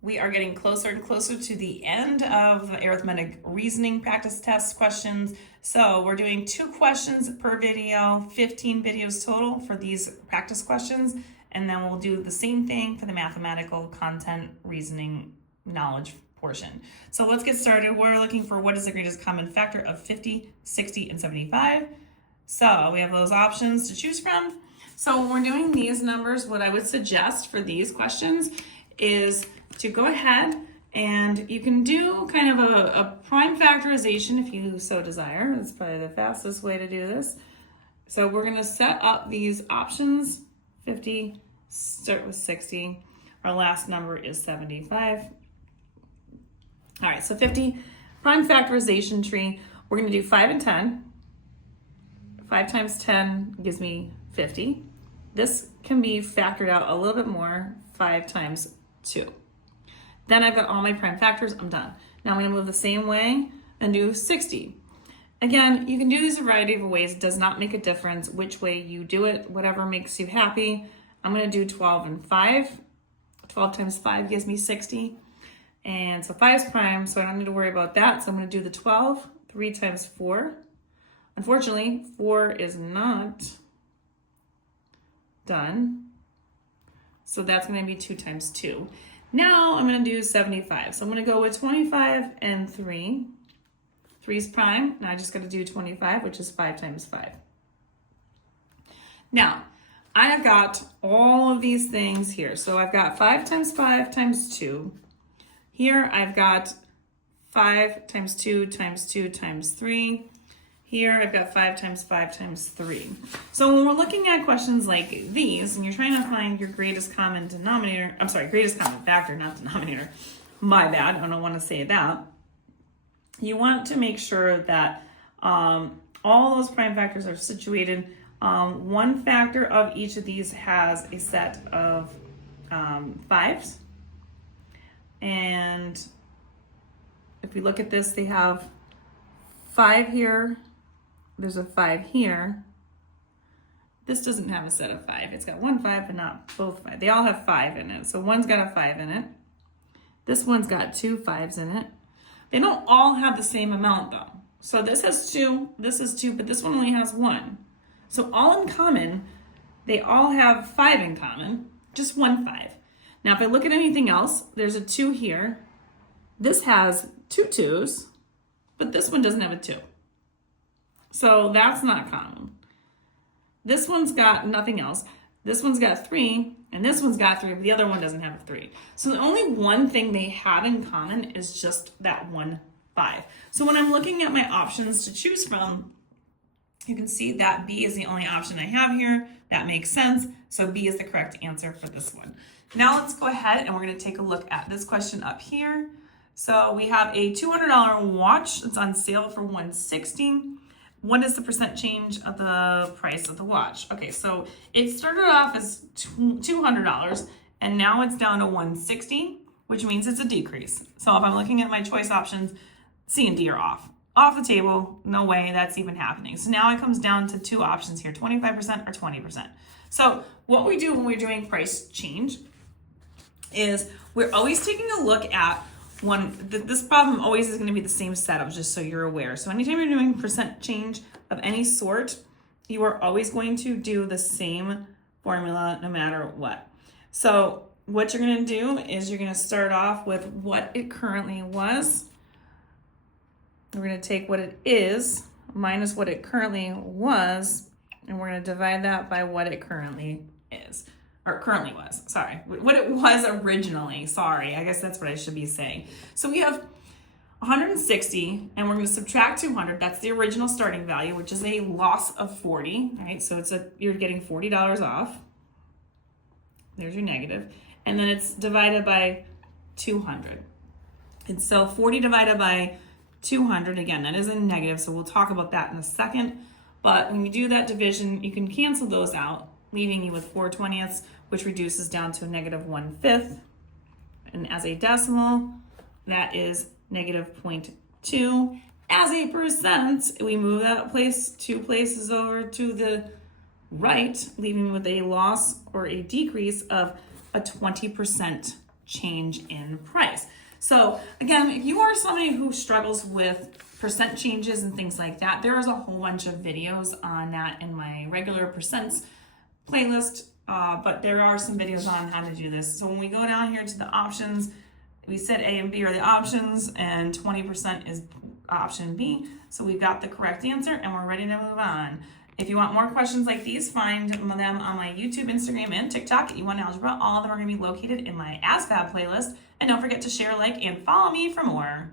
We are getting closer and closer to the end of arithmetic reasoning practice test questions. So we're doing 2 questions per video, 15 videos total for these practice questions. And then we'll do the same thing for the mathematical content reasoning knowledge portion. So let's get started. We're looking for what is the greatest common factor of 50, 60, and 75. So we have those options to choose from. So when we're doing these numbers, what I would suggest for these questions is to go ahead and you can do kind of a prime factorization if you so desire. That's probably the fastest way to do this. So we're going to set up these options. 50, start with 60. Our last number is 75. All right, so 50, prime factorization tree. We're going to do 5 and 10. 5 times 10 gives me 50. This can be factored out a little bit more, 5 times 2. Then I've got all my prime factors, I'm done. Now I'm gonna move the same way and do 60. Again, you can do these a variety of ways. It does not make a difference which way you do it, whatever makes you happy. I'm gonna do 12 and 5. 12 times 5 gives me 60. And so 5 is prime, so I don't need to worry about that. So I'm gonna do the 12, 3 times 4. Unfortunately, 4 is not done. So that's gonna be 2 times 2. Now I'm gonna do 75. So I'm gonna go with 25 and 3. 3 is prime. Now I just gotta do 25, which is 5 times 5. Now, I have got all of these things here. So I've got 5 times 5 times 2. Here I've got 5 times 2 times 2 times 3. Here I've got 5 times 5 times 3. So when we're looking at questions like these, and you're trying to find your greatest common denominator, greatest common factor, not denominator, my bad, I don't want to say that. You want to make sure that all those prime factors are situated. One factor of each of these has a set of 5s. And if we look at this, they have 5 here. There's a 5 here. This doesn't have a set of 5. It's got 1 5, but not both 5. They all have 5 in it. So one's got a 5 in it. This one's got 2 5s in it. They don't all have the same amount though. So this has 2, this is 2, but this one only has 1. So all in common, they all have 5 in common, just 1 5. Now if I look at anything else, there's a 2 here. This has 2 2s, but this one doesn't have a 2. So that's not common. This one's got nothing else. This one's got 3, and this one's got 3, but the other one doesn't have a 3. So the only one thing they have in common is just that 1 5. So when I'm looking at my options to choose from, you can see that B is the only option I have here. That makes sense. So B is the correct answer for this one. Now let's go ahead and we're going to take a look at this question up here. So we have a $200 watch that's on sale for $160. What is the percent change of the price of the watch? Okay, so it started off as $200 and now it's down to $160, which means it's a decrease. So if I'm looking at my choice options, C and D are off the table. No way that's even happening. So now it comes down to 2 options here, 25% or 20%. So what we do when we're doing price change is we're always taking a look at this problem always is going to be the same setup, just so you're aware. So anytime you're doing percent change of any sort, you are always going to do the same formula no matter what. So what you're going to do is you're going to start off with what it currently was. We're going to take what it is minus what it currently was, and we're going to divide that by what it currently is. Or currently was, sorry. What it was originally, sorry. I guess that's what I should be saying. So we have 160, and we're going to subtract 200. That's the original starting value, which is a loss of 40, right? So you're getting $40 off. There's your negative. And then it's divided by 200. And so 40 divided by 200, again, that is a negative, so we'll talk about that in a second. But when you do that division, you can cancel those out, leaving you with 4/20, which reduces down to a negative 1/5. And as a decimal, that is negative 0.2. As a percent, we move that 2 places over to the right, leaving with a loss or a decrease of a 20% change in price. So again, if you are somebody who struggles with percent changes and things like that, there is a whole bunch of videos on that in my regular percents playlist, but there are some videos on how to do this. So when we go down here to the options, we said A and B are the options and 20% is option B. So we've got the correct answer and we're ready to move on. If you want more questions like these, find them on my YouTube, Instagram, and TikTok at YouWantAlgebra. All of them are going to be located in my Asvab playlist. And don't forget to share, like, and follow me for more.